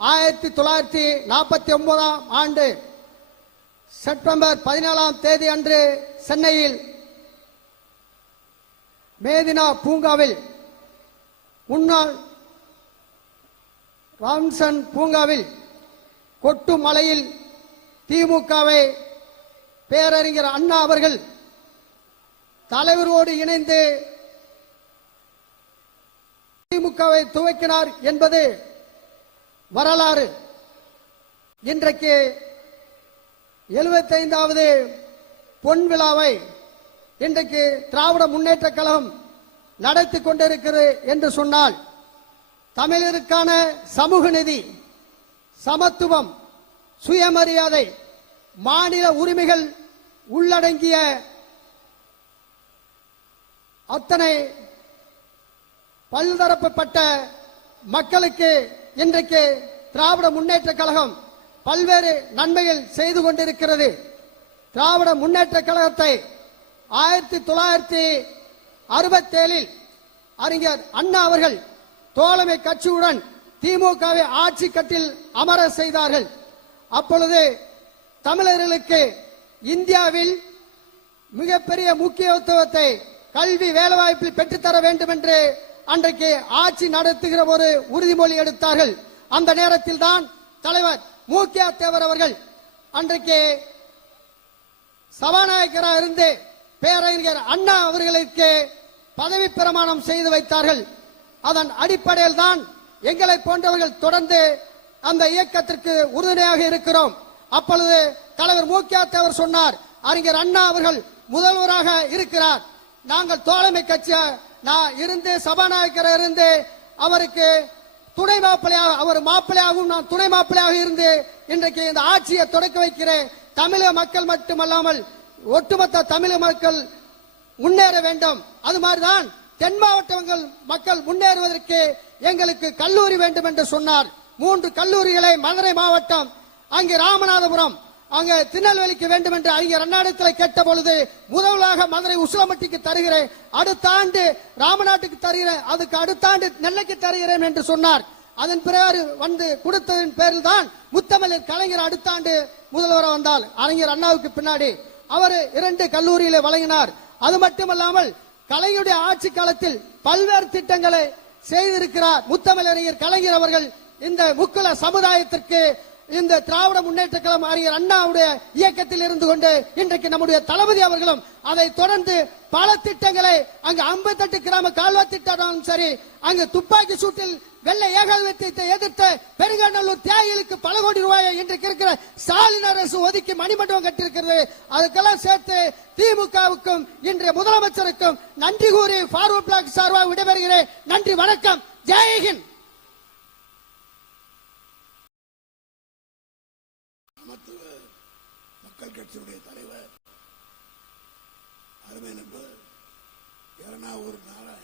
ஆயிரத்தி தொள்ளாயிரத்தி நாற்பத்தி ஒன்பதாம் ஆண்டு செப்டம்பர் பதினேழாம் தேதி அன்று சென்னையில் மேதினா பூங்காவில் முன்னாள் ராம்சன் பூங்காவில் கொட்டு மலையில் திமுகவை பேரறிஞர் அண்ணா அவர்கள் தலைவரோடு இணைந்து திமுகவை துவக்கினார் என்பது வரலாறு. இன்றைக்கு எழுபத்தைந்தாவது பொன் விழாவை இன்றைக்கு திராவிட முன்னேற்ற கழகம் நடத்தி கொண்டிருக்கிறது என்று சொன்னால் தமிழருக்கான சமூக நிதி சமத்துவம் சுயமரியாதை மாநில உரிமைகள் உள்ளடங்கிய அத்தனை பல்தரப்பட்ட மக்களுக்கு இன்றைக்கு திராவிட முன்னேற்ற கழகம் பல்வேறு நன்மைகள் செய்து கொண்டிருக்கிறது. திராவிட முன்னேற்ற கழகத்தை ஆயிரத்தி தொள்ளாயிரத்தி அறுபத்தேழில் அறிஞர் அண்ணா அவர்கள் தோழமை கட்சியுடன் திமுகவை ஆட்சி கட்டில் அமர செய்தார்கள். அப்பொழுது தமிழர்களுக்கு இந்தியாவில் மிகப்பெரிய முக்கியத்துவத்தை கல்வி வேலைவாய்ப்பில் பெற்றுத்தர வேண்டும் என்று அன்றைக்கு ஆட்சி நடத்துகிற ஒரு உறுதிமொழி எடுத்தார்கள். அந்த நேரத்தில் தான் தலைவர் மு. தேவர் அவர்கள் அன்றைக்கு சபாநாயகராக இருந்து பேரறிஞர் அண்ணா அவர்களுக்கு பதவி பிரமாணம் செய்து வைத்தார்கள். அதன் அடிப்படையில் தான் எங்களை போன்றவர்கள் தொடர்ந்து அந்த இயக்கத்திற்கு உறுதுணையாக இருக்கிறோம். அப்பொழுது தலைவர் மு. தேவர் சொன்னார் அறிஞர் அண்ணா அவர்கள் முதல்வராக இருக்கிறார். நாங்கள் தோழமை கட்சியாக நான் இருந்து சபாநாயகர் இருந்து அவருக்கு துணை மாப்பிள்ளையாக அவர் மாப்பிள்ளையாகவும் நான் துணை மாப்பிள்ளையாக இருந்து இன்றைக்கு இந்த ஆட்சியை தொடக்க வைக்கிறேன். தமிழக மக்கள் மட்டுமல்லாமல் ஒட்டுமொத்த தமிழக மக்கள் முன்னேற வேண்டும். அது மாதிரிதான் தென் மாவட்டங்கள் மக்கள் முன்னேறுவதற்கு எங்களுக்கு கல்லூரி வேண்டும் என்று சொன்னார். மூன்று கல்லூரிகளை மதுரை மாவட்டம் அங்கே ராமநாதபுரம் அங்க திருநெல்வேலிக்கு வேண்டும் என்று அறிஞர் அண்ணாடத்தில் கேட்ட பொழுது முதலாக மதுரை உசிலமட்டிக்கு தருகிறேன் அடுத்த ஆண்டு ராமநாட்டுக்கு தருகிறேன் அதுக்கு அடுத்த ஆண்டு நெல்லைக்கு தருகிறேன் என்று சொன்னார். அதன் பிறகு வந்து கொடுத்ததன் பேரில் தான் முத்தமிழர் கலைஞர் அடுத்த ஆண்டு முதல்வராக வந்தால் அறிஞர் அண்ணாவுக்கு பின்னாடி அவர் இரண்டு கல்லூரியில வழங்கினார். அது மட்டுமல்லாமல் கலைஞருடைய ஆட்சி காலத்தில் பல்வேறு திட்டங்களை செய்திருக்கிறார் முத்தமிழறிஞர் கலைஞர் அவர்கள். இந்த முக்குல சமுதாயத்திற்கு இந்த திராவிட முன்னேற்ற கழகம் அறிஞர் அண்ணாவுடைய இயக்கத்தில் இருந்து கொண்டு இன்றைக்கு நம்முடைய தளபதி அவர்களும் அதை தொடர்ந்து பல திட்டங்களை அங்கு ஐம்பத்தெட்டு கிராம கால்வா திட்டம் சரி அங்கு துப்பாக்கி சூட்டில் வெள்ளை ஏகாதிபத்தியத்தை எதிர்த்து பெருங்கநல்லூர் தியாகிகளுக்கு பல கோடி ரூபாயை இன்றைக்கு இருக்கிற ஸ்டாலின் அரசு ஒதுக்கி மணிமண்டபம் கட்டியிருக்கிறது. அதுக்கெல்லாம் சேர்த்து திமுகவுக்கும் இன்றைய முதலமைச்சருக்கும் நன்றி கூறி ஃபார்வர்ட் பிளாக் சார்பாக விடைபெறுகிறேன். நன்றி வணக்கம். ஜெயஹிந்த் சமத்துவ மக்கள் கட்சியுடைய தலைவர் அருமை நண்பர் ஒரு நாராயணன்